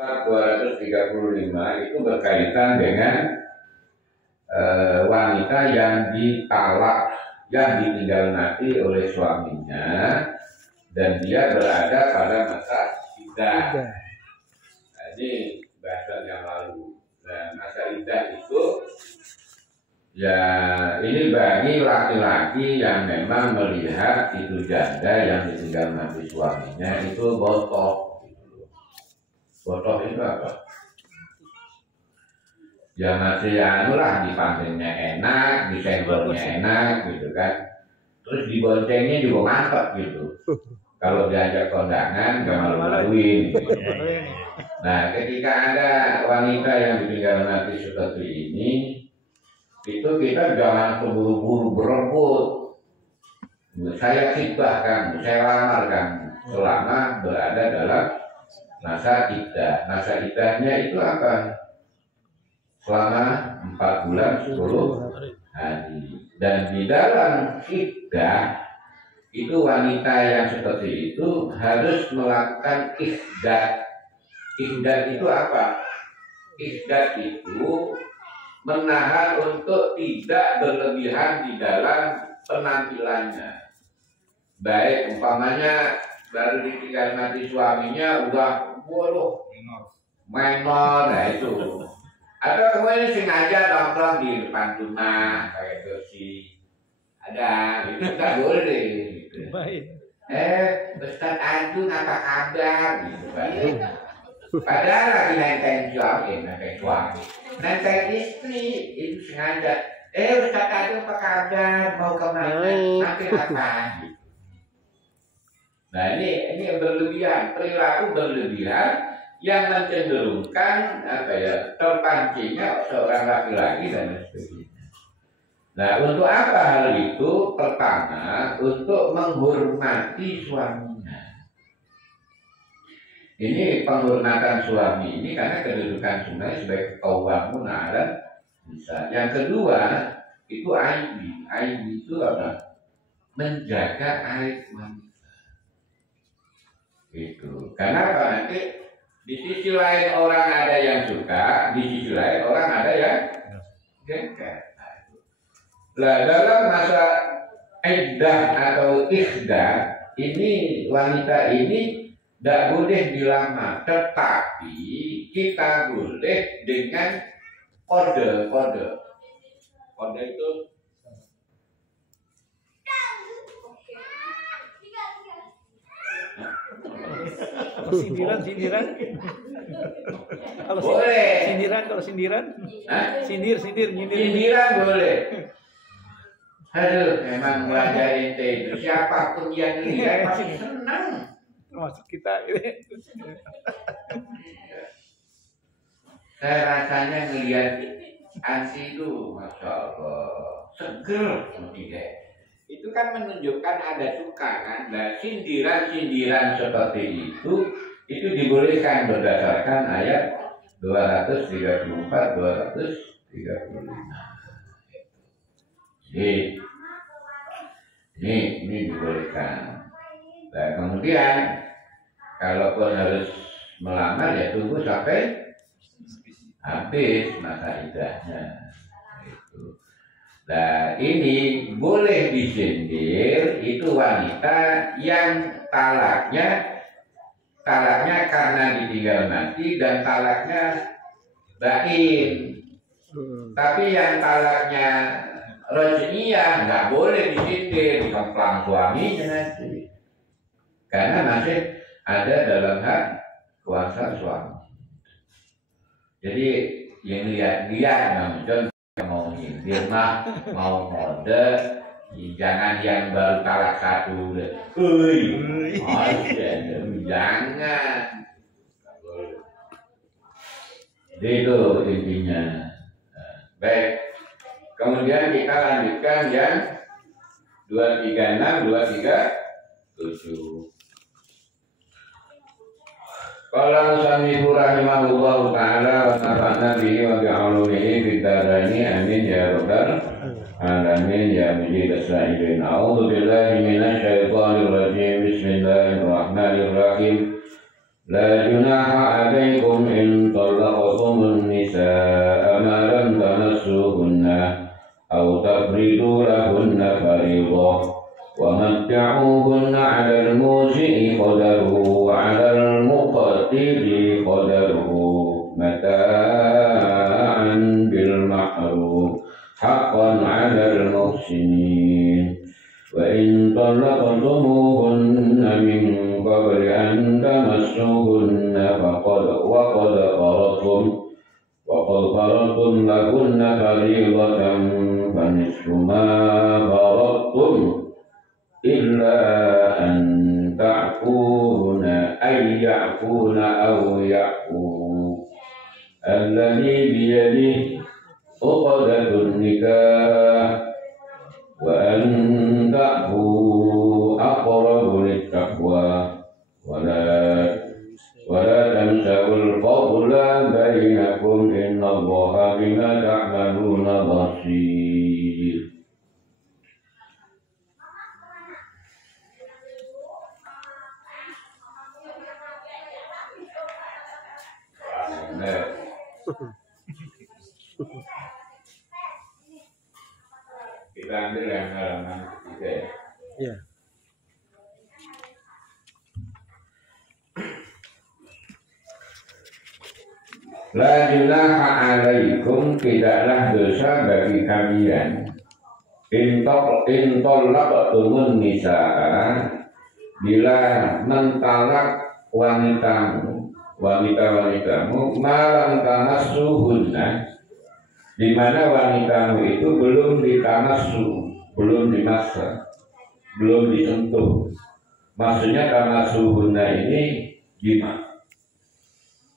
235 itu berkaitan dengan wanita yang ditalak, yang ditinggal mati oleh suaminya dan dia berada pada masa iddah. Ini bahasan yang lalu. Dan masa iddah itu ya ini bagi laki-laki yang memang melihat itu janda yang ditinggal mati suaminya itu botoh. Botoh itu apa? Ya masih anu lah, dipanggilnya enak, disenggolnya enak gitu kan. Terus diboncengnya juga mantap gitu. Kalau diajak kondangan gak malu-maluin gitu. Nah ketika ada wanita yang ditinggal mati seperti ini, itu kita jangan terburu-buru berebut. Saya khidbahkan, saya lamarkan selama berada dalam masa iddah. Masa iddahnya itu apa? Selama 4 bulan 10 hari. Dan di dalam iddah itu wanita yang seperti itu harus melakukan ihdad. Ihdad itu apa? Ihdad itu menahan untuk tidak berlebihan di dalam penampilannya. Baik umpamanya baru ditinggal mati suaminya udah menor, nah itu. Atau kemudian sengaja nongkrong di depan rumah kayak bersih, ada itu nggak boleh gitu. Ustaz Antung apa kabar gitu kan. Padahal lagi nenteng suami, nenteng istri itu sengaja. Ustaz Antung apa kabar, mau kemana, nanti apa gitu. Nah ini berlebihan, perilaku berlebihan yang mencenderungkan terpancingnya seorang laki-laki dan sebagainya. Nah untuk apa hal itu? Pertama untuk menghormati suaminya. Ini penghormatan suami ini karena kedudukan sunnah sebagai qawwamun 'ala nisa. Yang kedua itu aib itu apa? Menjaga aib wanita. Itu. Karena apa nanti? Di sisi lain orang ada yang suka, di sisi lain orang ada yang jengkel. Nah, dalam masa iddah atau ikhdah ini wanita ini tidak boleh dilamar, tetapi kita boleh dengan kode. Kode itu sindiran kalau boleh. Sindiran nyindir. Sindiran boleh. Aduh, memang ngajarin itu siapapun yang lihat pasti senang. Maksud kita ini. Saya rasanya ngelihat Ansi itu, masya Allah, seger tidak. Itu kan menunjukkan ada suka kan. Nah sindiran seperti itu dibolehkan berdasarkan ayat 234, 235. Ini dibolehkan. Nah kemudian kalaupun harus melamar ya tunggu sampai habis masa iddahnya. Nah ini boleh disindir itu wanita yang talaknya karena ditinggal mati dan talaknya bain. Tapi yang talaknya raj'iyah nggak boleh disindir, dikemplang suaminya nanti. Karena masih ada dalam hak kuasa suami. Jadi yang lihat namun mau nyindir mah mau mode jangan yang baru talak satu jangan itu intinya. Baik kemudian kita lanjutkan yang 236 237. Qala musannifur rahimahullahu ta'ala wa nafa'na bihi wa bi'ulumihi fid dharaini amin ya rabbal alamin ya mujib as-sa'ilin. A'udzu billahi minasy syaithanir rajim. Bismillahirrahmanirrahim. لا جناح عليكم إن طلقتم النساء ما لم تمسوهن أو تفرضوا لهن فريضة ومتعوهن على الموسع قدره وعلى المقتر قدره متاعا بالمعروف حقا على المحسنين وإن طلقتموهن من قبل أن تمسوهن وقد فرضتم لهن فريضة فنصف ما فرضتم إلا أن يعفون أو يعفو الذي بيده عقدة النكاح وأن تعفوا أقرب للتقوى ولا تنسوا الفضل بينكم إن الله بما تعملون بصير. Kita ambil yang halaman 3 ya. La junaha alaikum, tidaklah dosa bagi kalian intolaqtumun nisaa, bila mentalak wanitamu malam tamassuhunna, di mana wanitamu itu belum ditamassu, belum dimasa, belum disentuh. Maksudnya tamassuhunna ini gimana?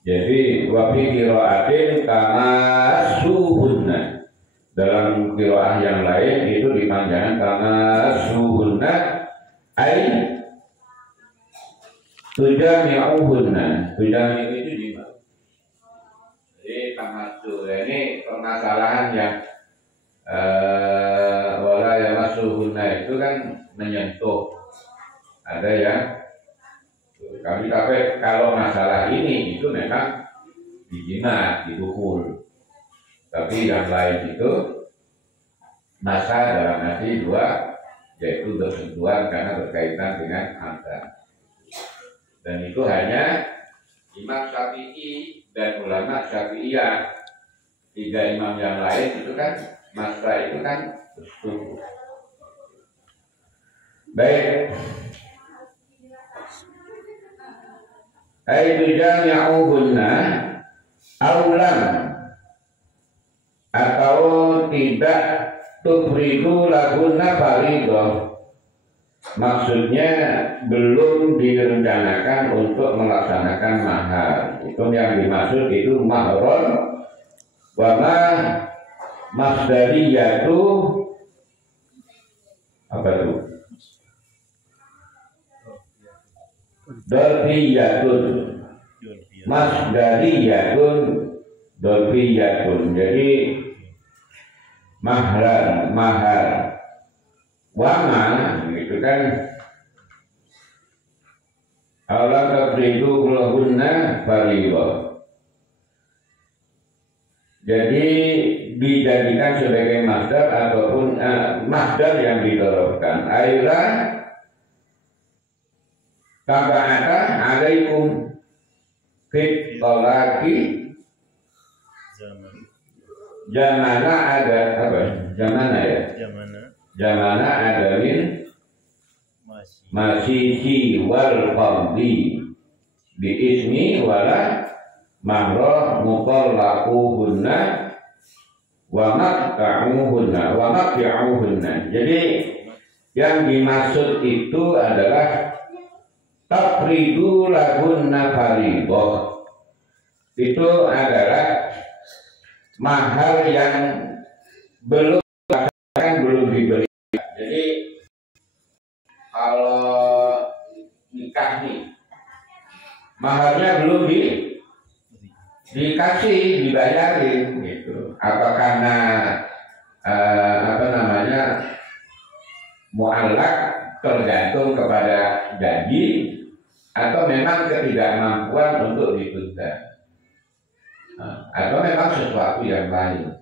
Jadi wafi qiraatin tamassuhunna, dalam qiraah yang lain itu dipanjangkan tamassuhunna ai tujami'uhunna. Tujami' itu di mana? Jadi tamassuh ini permasalahan yang wala yamassuhunna itu kan menyentuh. Ada yang kami tapi kalau masalah ini itu memang dijimat, dipukul. Tapi yang lain itu masa dalam arti dua, yaitu bersentuhan karena berkaitan dengan harta. Dan itu hanya Imam Syafi'i dan ulama Syafi'iyah. 3 imam yang lain itu kan masa itu kan bersetubuh. Baik. Aitu jami'uhunna aulam, atau tidak tufridu lahunna faridah. Maksudnya belum direncanakan untuk melaksanakan mahar. Itu yang dimaksud itu mahron wa ma masdariyatu, apa itu? Dorfiyatun, masdariyatun, dorfiyatun. Jadi mahar wama gitu kan. Allah tafridu lahunna faridah. Jadi dijadikan sebagai masdar ataupun masdar yang didorofkan. Aira taba'ata alaikum fit talaki zamana ada apa? Zamana ada min masisi wal qabdi bi ismi wala mahra mutallaquhunna wa mat'uhunna. Jadi yang dimaksud itu adalah tafridu lahunna faridah. Itu adalah mahar yang belum diberi. Jadi kalau nikah nih, maharnya belum dikasih, dibayarin gitu. Apa karena mu'allaq, tergantung kepada janji, atau memang ketidakmampuan untuk ditunda, atau memang sesuatu yang lain.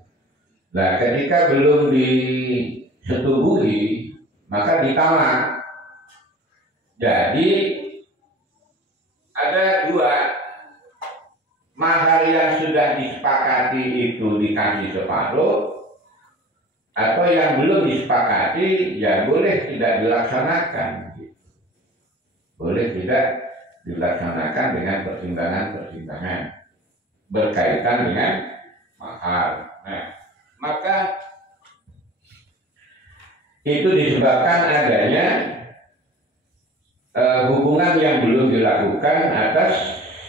Nah, ketika belum disetubuhi, maka ditolak. Jadi ada dua, mahar yang sudah disepakati itu dikasih separuh, atau yang belum disepakati ya boleh tidak dilaksanakan, boleh tidak dilaksanakan dengan pertimbangan-pertimbangan berkaitan dengan mahar. Nah, maka itu disebabkan adanya hubungan yang belum dilakukan atas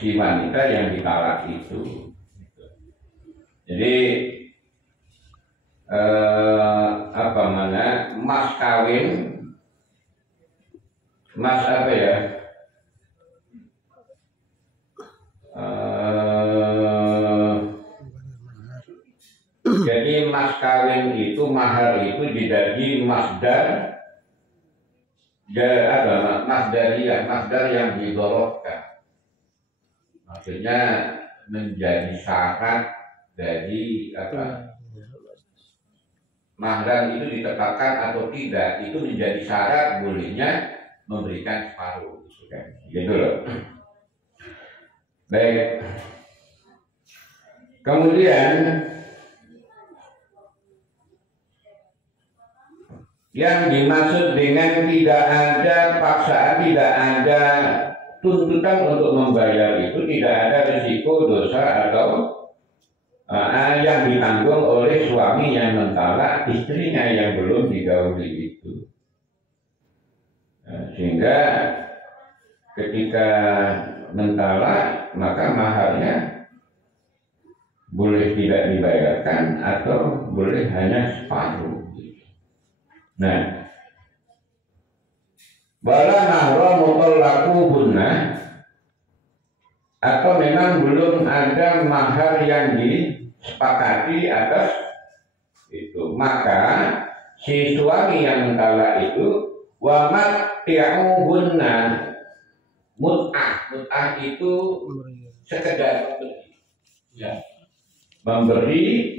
si wanita yang ditalak itu. Jadi mas kawin, mas apa ya? Jadi mas kawin itu, mahar itu jadi masdar, masdar yang didorotkan. Maksudnya menjadi syarat dari apa? Mahar itu ditetapkan atau tidak, itu menjadi syarat bolehnya memberikan separuh, gitu loh. Baik. Kemudian yang dimaksud dengan tidak ada paksaan, tidak ada tuntutan untuk membayar itu, tidak ada risiko dosa atau yang ditanggung oleh suami yang mentalak istrinya yang belum digauli itu. Sehingga ketika mentalak maka maharnya boleh tidak dibayarkan atau boleh hanya separuh. Nah, wala mahra mutallaqubunna, atau memang belum ada mahar yang disepakati atas itu, maka si suami yang mentalak itu wa matti'uhunna, mut'ah itu sekedar memberi, ya, memberi.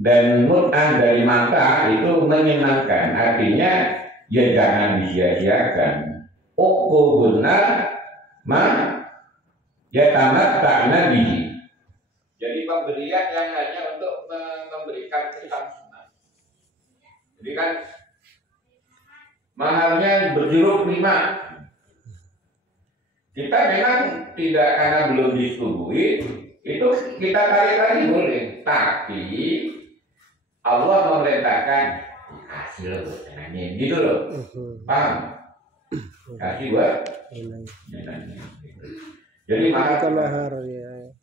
Dan mut'ah dari mata itu menyenangkan, artinya ya jangan disia-siakan. Uquhunna ma yatamatta'na bihi. Jadi pemberian yang hanya untuk memberikan kesan senang. Jadi kan maharnya berjuluk 5. Kita memang tidak, karena belum disetujui, itu kita tarik-tarik boleh, tapi Allah memerintahkan kasih loh buat neneknya, gitu loh, paham? Kasih buat neneknya. Jadi mahar ya.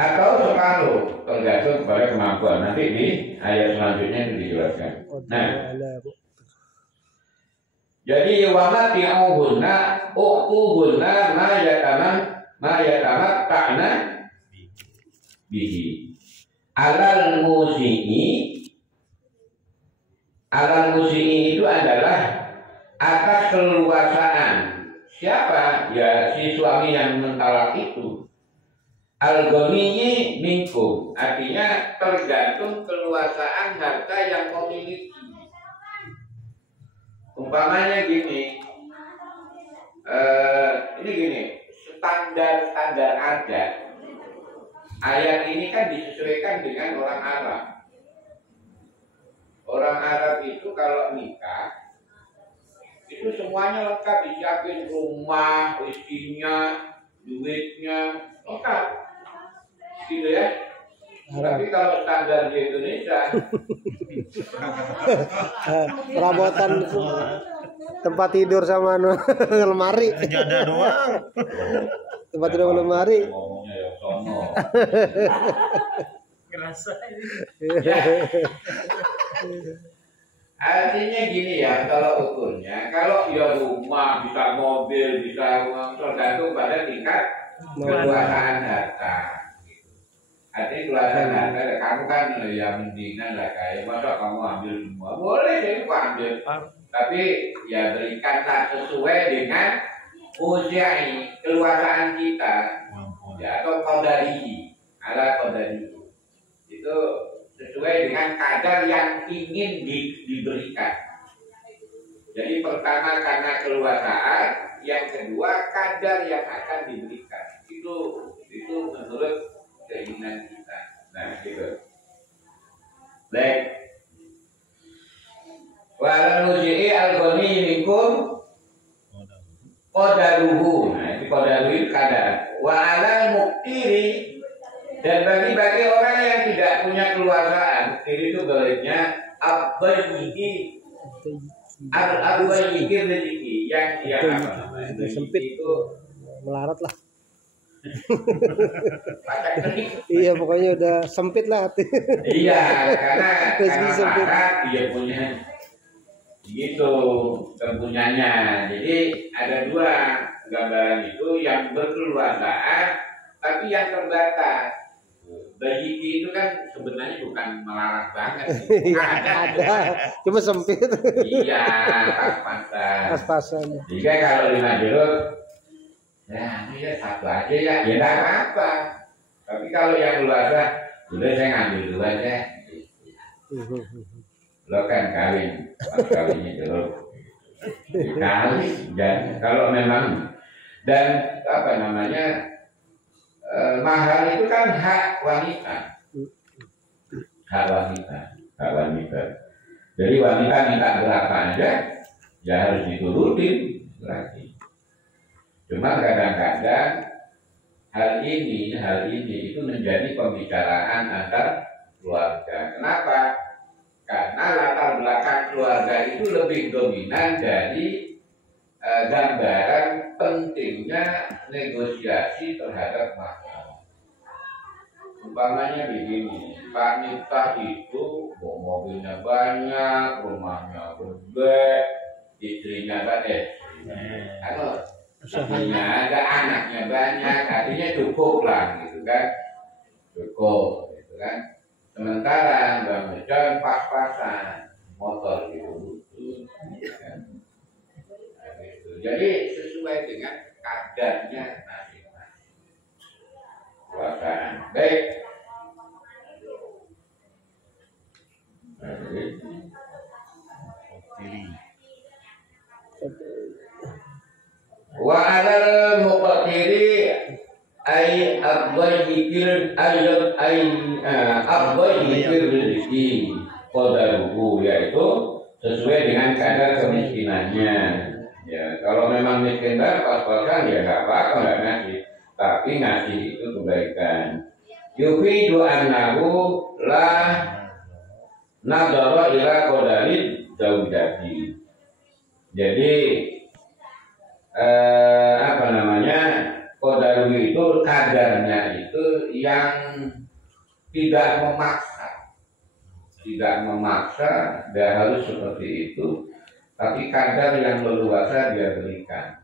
Atau separuh, tergantung kepada kemampuan. Nanti di ayat selanjutnya itu dijelaskan. Nah, jadi wamat ti'uhunna uquhunna ma yatamatta'na bihi. Alal musi'i itu adalah atas keluasaan siapa? Ya si suami yang mentalak itu. Al-ghaniyyi minkum, artinya tergantung keluasaan harta yang memiliki. Umpamanya gini, ini gini, standar adat. Ayat ini kan disesuaikan dengan orang Arab. Orang Arab itu kalau nikah itu semuanya lengkap, disiapin rumah, istrinya, duitnya, lengkap, gitu ya. Tapi kalau standar di Indonesia, perabotan tempat tidur sama lemari, sejadah doang. tempat tidur lemari. Ngomongnya ya sono. Ngerasa ini. Artinya gini ya, kalau ukurnya, kalau ya rumah, bisa mobil, bisa uang, tergantung pada tingkat kekuasaan harta. Artinya kekuasaan harta, kamu kan ya mendingan lah kayak, masa kamu ambil semua, boleh jadi kamu ambil. Tapi ya berikanlah sesuai dengan usiai keluasaan kita ya, atau qadari ala qadari itu sesuai dengan kadar yang ingin diberikan. Jadi pertama karena keluasaan, yang kedua kadar yang akan diberikan. Itu menurut keinginan kita. Nah, gitu. Baik. Wa nusi'i al-ghani minkum qadaruhu. Nah, itu qadaruhu kadar. Wa 'alal muqtiri, dan bagi orang yang tidak punya keluasaan, muqtiri itu baliknya abbayyi rezeki yang apa namanya? Sempit Itu melarat lah. Iya, pokoknya udah sempit lah hati. Iya, karena sempit. Dia punya gitu kepunyanya. Jadi ada dua gambaran itu, yang berkeluargaan tapi yang terbatas. Rezeki itu kan sebenarnya bukan melarat banget. ada, cuma sempit. Iya, pas-pasan. Pas-pasan. Jika kalau 5 jeruk, ya ini ya satu aja ya tidak apa-apa. Tapi kalau yang luasa, udah saya ngambil dua aja. Lo kan kawin, pas kawinnya jeruk. Dikali, dan kalau memang, dan apa namanya, mahar itu kan hak wanita. Hak wanita. Jadi wanita minta berapa aja, ya harus diturutin berarti. Cuma kadang-kadang hal ini itu menjadi pembicaraan antar keluarga. Kenapa? Karena latar belakang keluarga itu lebih dominan dari gambaran pentingnya negosiasi terhadap mahar. Umpamanya begini, Pak Miftah itu mobilnya banyak, rumahnya gede, istrinya istrinya ada, anaknya banyak, artinya cukup lah gitu kan, Sementara Bang John pas-pasan, motor gitu. Jadi sesuai dengan kadarnya masing-masing. Kuasaan. Baik. Wa 'alal muqtiri ay abdayikir ayat abdayikir rezeki qadaruhu, yaitu sesuai dengan kadar kemiskinannya. Ya, kalau memang miskin pas-pasan ya nggak apa-apa, nggak ngasih. Tapi ngasih itu kebaikan. Yufidu annahu la nadara ila qadari zaujati. Jadi apa namanya, qadaru itu kadarnya itu yang tidak memaksa, dia harus seperti itu. Tapi kadar yang leluasa dia berikan.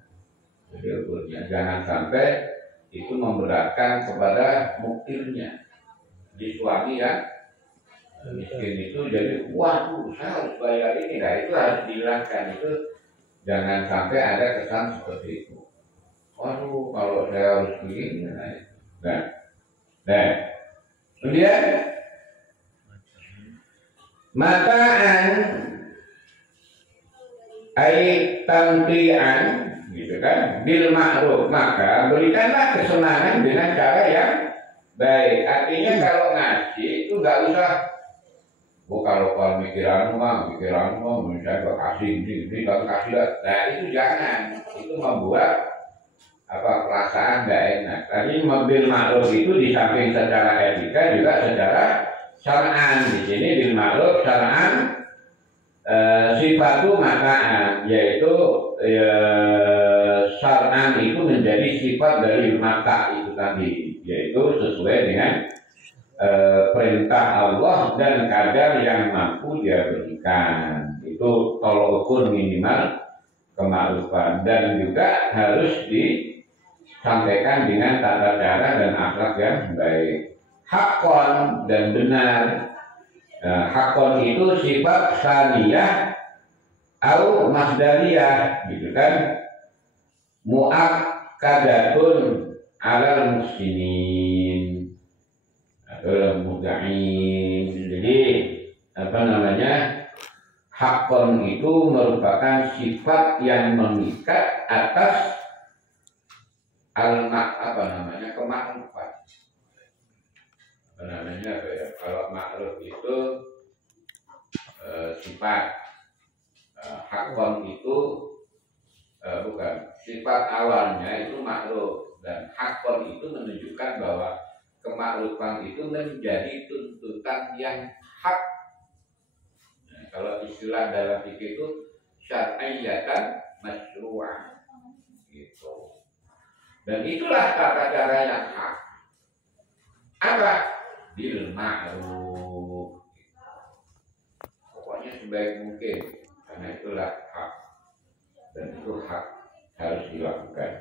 Jadi ukurnya jangan sampai itu memberatkan kepada muktirnya. Di suami yang miskin itu jadi, waduh saya harus bayar ini, nah itu harus dihilangkan. Itu jangan sampai ada kesan seperti itu. Waduh kalau saya harus begini, nah. Kemudian mataan ai tamtian gitu kan, bil ma'ruf, maka berikanlah kesenangan dengan cara yang baik. Artinya kalau ngasih itu nggak usah, kalau pikiran uang saya kasih ini kalau kasih lah. Nah itu jangan, itu membuat perasaan nggak enak. Tadi bil ma'ruf itu di samping secara etika juga secara syar'an. Di sini bil ma'ruf syar'an sifatu mataan, yaitu syar'an itu menjadi sifat dari mata itu tadi, yaitu sesuai dengan perintah Allah dan kadar yang mampu dia berikan. Itu tolak ukur minimal kemakrufan, dan juga harus disampaikan dengan tata cara dan akhlak yang baik, hakon dan benar. Hakon itu sifat saniyah atau masdariyah gitu kan. muakkadatun alal muslimin atau muda'in. Jadi apa namanya, hakon itu merupakan sifat yang mengikat atas kemakrufan. Apa namanya apa ya? Kalau makruf itu sifat, hakon itu bukan sifat awalnya itu makruf, dan hakon itu menunjukkan bahwa kemakrufan itu menjadi tuntutan yang hak. Nah, kalau istilah dalam fikih itu syar'iyyatan masyru'ah gitu. Dan itulah tata cara yang hak. Apa? Bil ma'ruf. Pokoknya sebaik mungkin, karena itulah hak. Dan itu hak harus dilakukan.